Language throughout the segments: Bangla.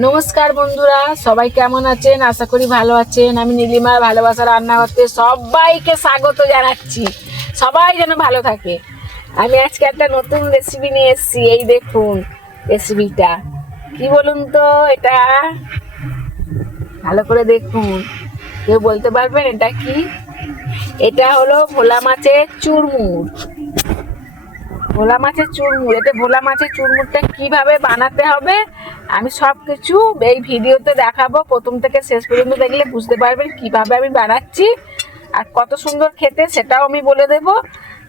নমস্কার বন্ধুরা, সবাই কেমন আছেন? আশা করি ভালো আছেন। আমি নীলিমার ভালোবাসা রান্না করতে সবাইকে স্বাগত জানাচ্ছি। সবাই যেন ভালো থাকে। আমি আজকে একটা নতুন রেসিপি নিয়ে এসেছি। এই দেখুন রেসিপিটা কি বলুন তো, এটা ভালো করে দেখুন। কেউ বলতে পারবেন এটা কি? এটা হলো ভোলা মাছের চুরমুর। ভোলা মাছের চুরমুর। এটা ভোলা মাছের চুরমুরটা কিভাবে বানাতে হবে আমি সব কিছু এই ভিডিওতে দেখাবো। প্রথম থেকে শেষ পর্যন্ত দেখলে বুঝতে পারবেন কিভাবে আমি বানাচ্ছি আর কত সুন্দর খেতে সেটাও আমি বলে দেবো।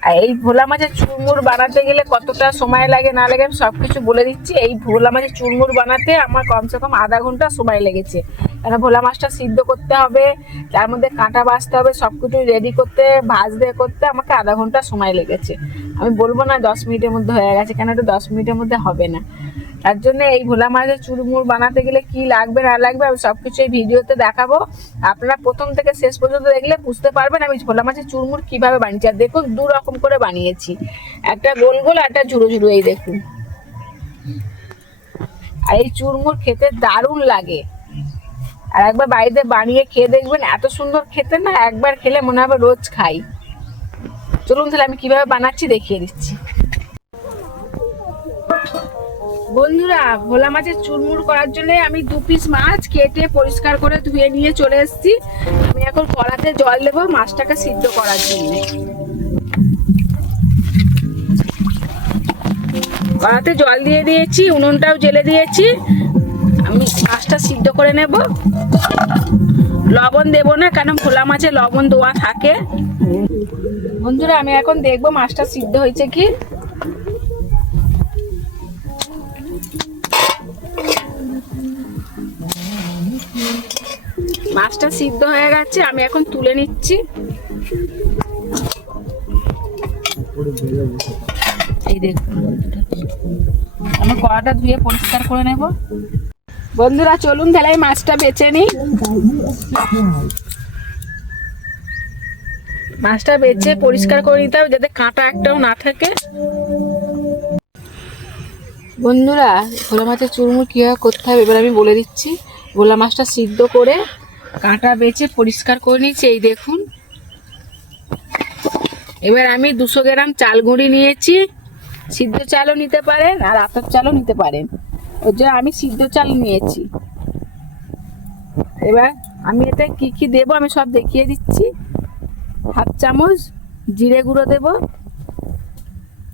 আর এই ভোলা মাছের চুরমুর বানাতে গেলে কতটা সময় লাগে না লাগে আমি সব কিছু বলে দিচ্ছি। এই ভোলা মাছের চুরমুর বানাতে আমার কমসে কম আধা ঘন্টা সময় লেগেছে। কারণ ভোলা মাছটা সিদ্ধ করতে হবে, তার মধ্যে কাঁটা বাছতে হবে, সব কিছু রেডি করতে ভাজতে করতে আমাকে আধা ঘন্টা সময় লেগেছে। আমি বলবো না 10 মিনিটের মধ্যে হয়ে গেছে, কেন এটা 10 মিনিটের মধ্যে হবে না। তার জন্য এই ভোলা মাছের চুরমুর বানাতে গেলে কি লাগবে না লাগবে আমি সবকিছু এই ভিডিওতে দেখাবো। আপনারা প্রথম থেকে শেষ পর্যন্ত দেখলে বুঝতে পারবেন আমি ভোলা মাছের চুরমুর কিভাবে বানিয়েছি। আর দেখুন দু রকম করে বানিয়েছি, একটা গোল গোল একটা ঝুড়ো ঝুড়ো। এই দেখুন, আর এই চুরমুর খেতে দারুণ লাগে। আর একবার বাড়িতে বানিয়ে খেয়ে দেখবেন, এত সুন্দর খেতে না, একবার খেলে মনে হবে রোজ খাই। চলুন তাহলে আমি কিভাবে বানাচ্ছি দেখিয়ে দিচ্ছি। বন্ধুরা, ভোলা মাছের চুরমুর করার জন্য আমি 2 পিস মাছ কেটে পরিষ্কার করে ধুয়ে নিয়ে চলে এসেছি। আমি এখন কড়াতে জল দেবো মাছটাকে সিদ্ধ করার জন্য। কড়াতে জল দিয়ে দিয়েছি, উনুনটাও জ্বেলে দিয়েছি। আমি মাছটা সিদ্ধ করে নেব। লবণ দেব না, কারণ ভোলা মাছে লবণ দেওয়া থাকে। বন্ধুরা, আমি এখন দেখবো মাছটা সিদ্ধ হয়েছে কি। মাছটা সিদ্ধ হয়ে গেছে, আমি এখন তুলে নিচ্ছি। এই দেখুন বন্ধুরা, আমি কড়াটা ধুয়ে পরিষ্কার করে নেব। বন্ধুরা চলুন তাহলে এই মাছটা বেছে নিই। মাছটা বেছে পরিষ্কার করে নিতে হবে যাতে কাঁটা একটাও না থাকে। বন্ধুরা, ভোলা মাছের চুরমুর কীভাবে করতে হবে এবার আমি বলে দিচ্ছি। ভোলা মাছটা সিদ্ধ করে কাঁটা বেছে পরিষ্কার করে নিয়েছি। এই দেখুন, এবার আমি 200 গ্রাম চাল গুঁড়ি নিয়েছি। সিদ্ধ চালও নিতে পারেন আর আতপ চালও নিতে পারেন, ওই জন্য আমি সিদ্ধ চাল নিয়েছি। এবার আমি এতে কি কি দেবো আমি সব দেখিয়ে দিচ্ছি। 1/2 চামচ জিরে গুঁড়ো দেব।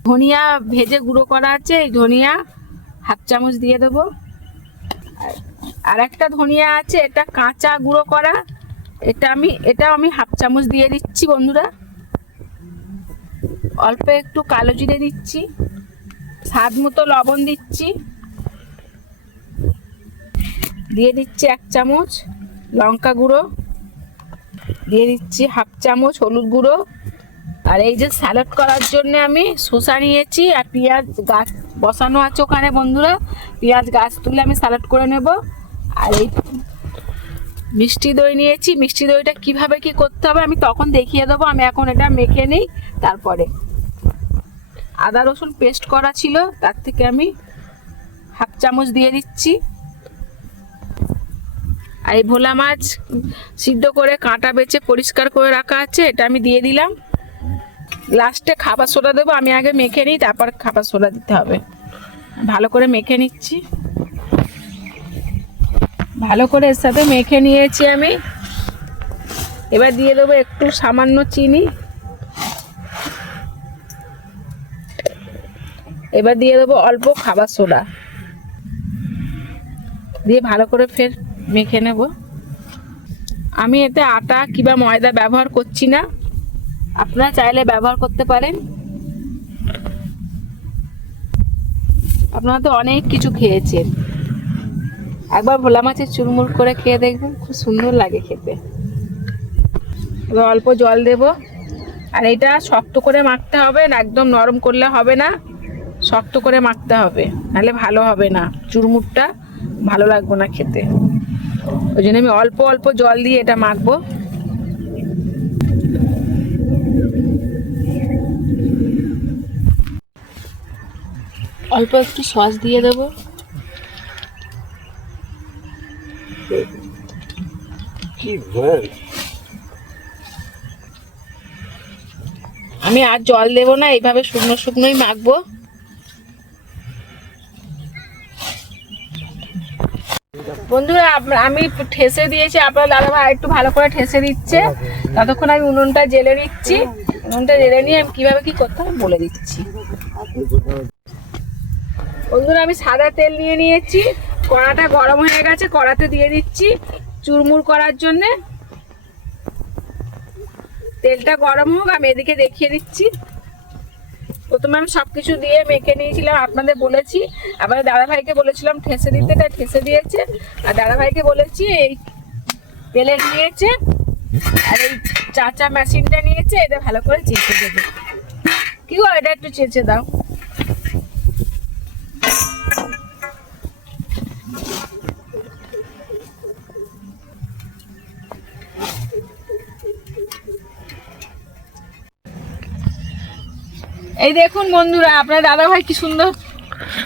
ধনিয়া ভেজে গুঁড়ো করা আছে, এই ধনিয়া 1/2 চামচ দিয়ে দেবো। আর একটা ধনিয়া আছে, এটা কাঁচা গুঁড়ো করা, এটাও আমি 1/2 চামচ দিয়ে দিচ্ছি। বন্ধুরা, অল্প একটু কালো জিরে দিচ্ছি, স্বাদ মতো লবণ দিচ্ছি, দিয়ে দিচ্ছি 1 চামচ লঙ্কা গুঁড়ো, দিয়ে দিচ্ছি 1/2 চামচ হলুদ গুঁড়ো। আর এই যে স্যালাড করার জন্য আমি শসা নিয়েছি আর পেঁয়াজ গাছ বসানো আছে ওখানে। বন্ধুরা, পেঁয়াজ গাছ তুলে আমি স্যালাড করে নেব। আর এই মিষ্টি দই নিয়েছি। মিষ্টি দইটা কিভাবে কি করতে হবে আমি তখন দেখিয়ে দেবো। আমি এখন এটা মেখে নিই। তারপরে আদা রসুন পেস্ট করা ছিল, তার থেকে আমি 1/2 চামচ দিয়ে দিচ্ছি। আর এই ভোলা মাছ সিদ্ধ করে কাঁটা বেছে পরিষ্কার করে রাখা আছে, এটা আমি দিয়ে দিলাম। লাস্টে খাবার সোডা দেবো, আমি আগে মেখে নিই, তারপর খাবার সোডা দিতে হবে। ভালো করে মেখে নিচ্ছি। ভালো করে এর সাথে মেখে নিয়েছি আমি। এবার দিয়ে দেবো একটু সামান্য চিনি। এবার দিয়ে দেবো অল্প খাবার সোডা, দিয়ে ভালো করে ফের মেখে নেব। আমি এতে আটা কিংবা ময়দা ব্যবহার করছি না, আপনারা চাইলে ব্যবহার করতে পারেন। আপনারা তো অনেক কিছু খেয়েছেন, একবার ভোলা মাছের চুরমুর করে খেয়ে দেখবেন, খুব সুন্দর লাগে খেতে। এবার অল্প জল দেব। আর এটা শক্ত করে মাখতে হবে না, একদম নরম করলে হবে না, শক্ত করে মাখতে হবে, নাহলে ভালো হবে না, চুরমুরটা ভালো লাগবে না খেতে। ওই জন্য আমি অল্প অল্প জল দিয়ে এটা মাখবো। অল্প একটু সস দিয়ে দেবো। কি ভয়! আমি আর জল দেবো না, এইভাবে শুকনো শুকনোই মাখবো। বন্ধুরা আমি ঠেসে দিয়েছি, আপনার দাদাভাই একটু ভালো করে ঠেসে দিচ্ছে। ততক্ষণ আমি উনুনটা জেলে নিচ্ছি। উনুনটা জেলে নিয়ে আমি কিভাবে কি করতে হবে বলে দিচ্ছি। বন্ধুরা আমি সাদা তেল নিয়ে নিয়েছি, কড়াটা গরম হয়ে গেছে, কড়াতে দিয়ে দিচ্ছি চুরমুর করার জন্য। তেলটা গরম হোক, আমি এদিকে দেখিয়ে দিচ্ছি। প্রথমে আমি সবকিছু দিয়ে মেখে নিয়েছিলাম, আপনাদের বলেছি। আবার দাদাভাইকে বলেছিলাম ঠেসে দিতে, তাই ঠেসে দিয়েছে। আর দাদাভাইকে বলেছি এই তেলে নিয়েছে, আর এই চাচা মেশিনটা নিয়েছে, এটা ভালো করে চেঁচে দেবে। কি গো, এটা একটু চেঁচে দাও। এই দেখুন বন্ধুরা, আপনার দাদাভাই কি সুন্দর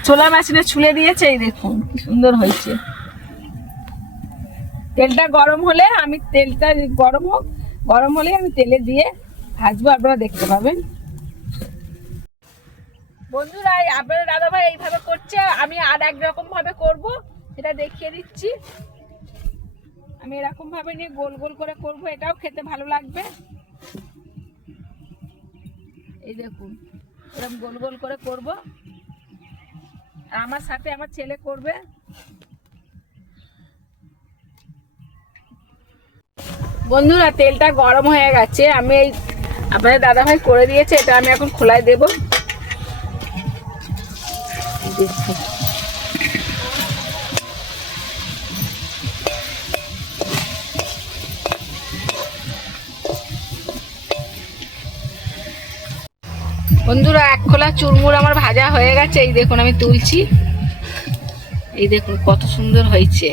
ছোলা মেশিনে ছুলে দিয়েছে। এই দেখুন কি সুন্দর হয়েছে। তেলটা গরম হলে আমি তেলটা গরম হলে আমি তেলে দিয়ে ভাজবো, আপনারা দেখতে পাবেন। বন্ধুরা আপনার দাদাভাই এইভাবে করছে, আমি আর একরকম ভাবে করব, সেটা দেখিয়ে দিচ্ছি। আমি এরকম ভাবে নিয়ে গোল গোল করে করব, এটাও খেতে ভালো লাগবে। এই দেখুন এরকম গোল গোল করে করব, আর আমার সাথে আমার ছেলে করবে। বন্ধুরা তেলটা গরম হয়ে গেছে, আমি এই আপনাদের দাদাভাই করে দিয়েছে, এটা আমি এখন খোলায় দেব। বন্ধুরা এক খোলা চুরমুর আমার ভাজা হয়ে গেছে। এই দেখুন আমি তুলছি, এই দেখুন কত সুন্দর হয়েছে,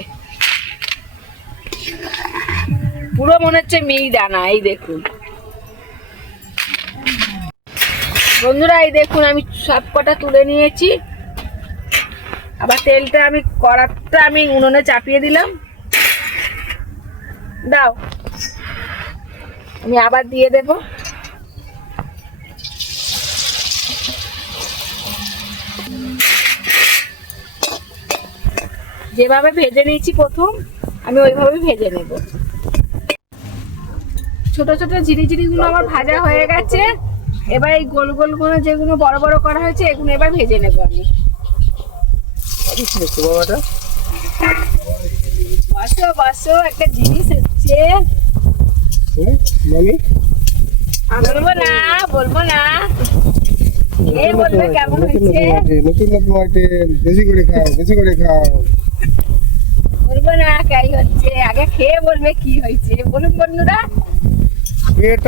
পুরো মনে হচ্ছে মিহিদানা। এই দেখুন বন্ধুরা, এই দেখুন আমি সব কটা তুলে নিয়েছি। আবার তেলটা আমি কড়াটা আমি উনুনে চাপিয়ে দিলাম। দাও, আমি আবার দিয়ে দেব। যেভাবে ভেজে নিয়েছি প্রথম, আমি ওইভাবে ভেজে নেব। ছোট ছোট ঝিরিঝিরিগুলো আমার ভাজা হয়ে গেছে। এবার এই গোল গোল গুলো যেগুলো বড় বড় করা হয়েছে, এগুলো এবার ভেজে নেব আমি। বসো বসো, একটা জিনিস হচ্ছে। বলবো না, এই বলবে কেমন হয়েছে। বেশি করে খাও, বেশি করে খাও। বলবো না কাই হচ্ছে, আগে খেয়ে বলবে কি হয়েছে। বলুন বন্ধুরা, পেট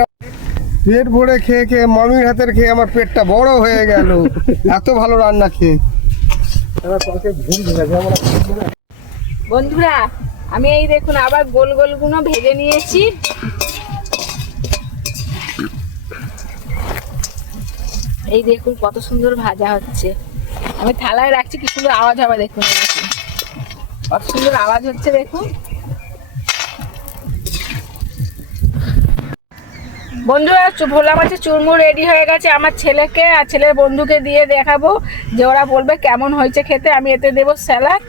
ভরে খেয়ে খেয়ে মামির হাতের খেয়ে আমার পেটটা বড় হয়ে গেল, এত ভালো রান্না খেয়ে। বন্ধুরা আমি এই দেখুন আবার গোল গোল গুলো ভেজে নিয়েছি। এই দেখুন কত সুন্দর ভাজা হচ্ছে। আমি থালায় রাখছি, কি সুন্দর আওয়াজ হবে দেখুন। কত সুন্দর আওয়াজ হচ্ছে দেখুন। বন্ধুরা ভোলা মাছের চুরমুর রেডি হয়ে গেছে। আমার ছেলেকে আর ছেলের বন্ধুকে দিয়ে দেখাবো, যে ওরা বলবে কেমন হয়েছে খেতে। আমি এতে দেবো স্যালাড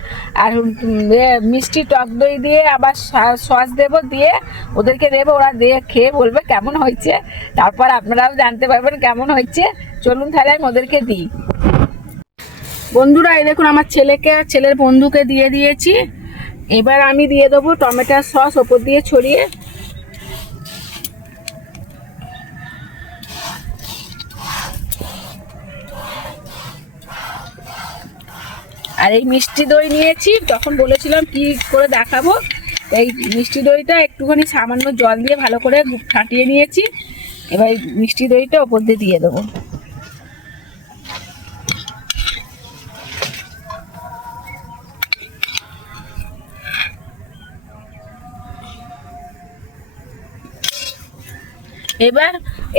আর মিষ্টি টক দই দিয়ে, আবার সস দেবো, দিয়ে ওদেরকে দেবো। ওরা দিয়ে খেয়ে বলবে কেমন হয়েছে, তারপর আপনারাও জানতে পারবেন কেমন হয়েছে। চলুন তাহলে আমি ওদেরকে দিই। বন্ধুরা এই দেখুন আমার ছেলেকে আর ছেলের বন্ধুকে দিয়ে দিয়েছি। এবার আমি দিয়ে দেবো টমেটোর সস ওপর দিয়ে ছড়িয়ে। আর এই মিষ্টি দই নিয়েছি, তখন বলেছিলাম কি করে দেখাবো। এই মিষ্টি দইটা একটুখানি সামান্য জল দিয়ে ভালো করে ফাটিয়ে নিয়েছি। এবার মিষ্টি দইটা ওপর দিয়ে দেবো।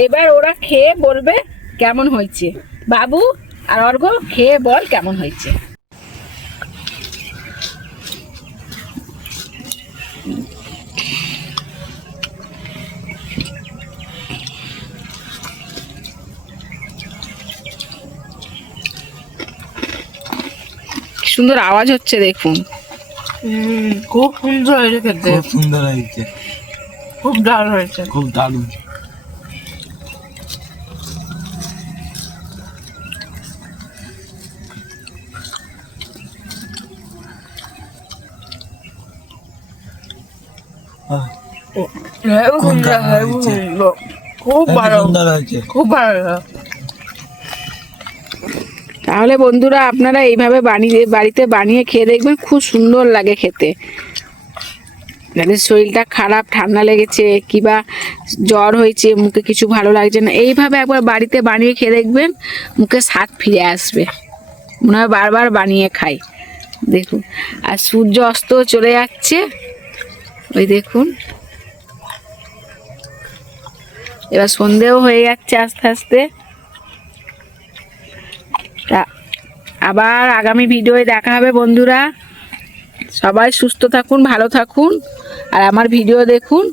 এবার ওরা খেয়ে বলবে কেমন হয়েছে। বাবু আর অর্ঘ খেয়ে বল কেমন হয়েছে। সুন্দর আওয়াজ হচ্ছে দেখুন। খুব সুন্দর হয়েছে খেতে, খুব সুন্দর হয়েছে, খুব দারুণ হয়েছে। খুব দারুণ। হেবি সুন্দর, দারুণ হেবি হয়েছে। সুন্দর, খুব খুব ভালো, সুন্দর হয়েছে। খুব ভালো হয়েছে। তাহলে বন্ধুরা আপনারা এইভাবে বাড়িতে বানিয়ে খেয়ে দেখবেন, খুব সুন্দর লাগে খেতে। যাদের শরীরটা খারাপ, ঠান্ডা লেগেছে কিংবা জ্বর হয়েছে, মুখে কিছু ভালো লাগছে না, এইভাবে একবার বাড়িতে বানিয়ে খেয়ে দেখবেন, মুখে স্বাদ ফিরে আসবে, মনে হয় বারবার বানিয়ে খাই। দেখুন, আর সূর্য অস্ত চলে যাচ্ছে, ওই দেখুন, এবার সন্ধেও হয়ে যাচ্ছে আস্তে আস্তে। তা আবার আগামী ভিডিওয়ে দেখা হবে বন্ধুরা। সবাই সুস্থ থাকুন, ভালো থাকুন, আর আমার ভিডিও দেখুন।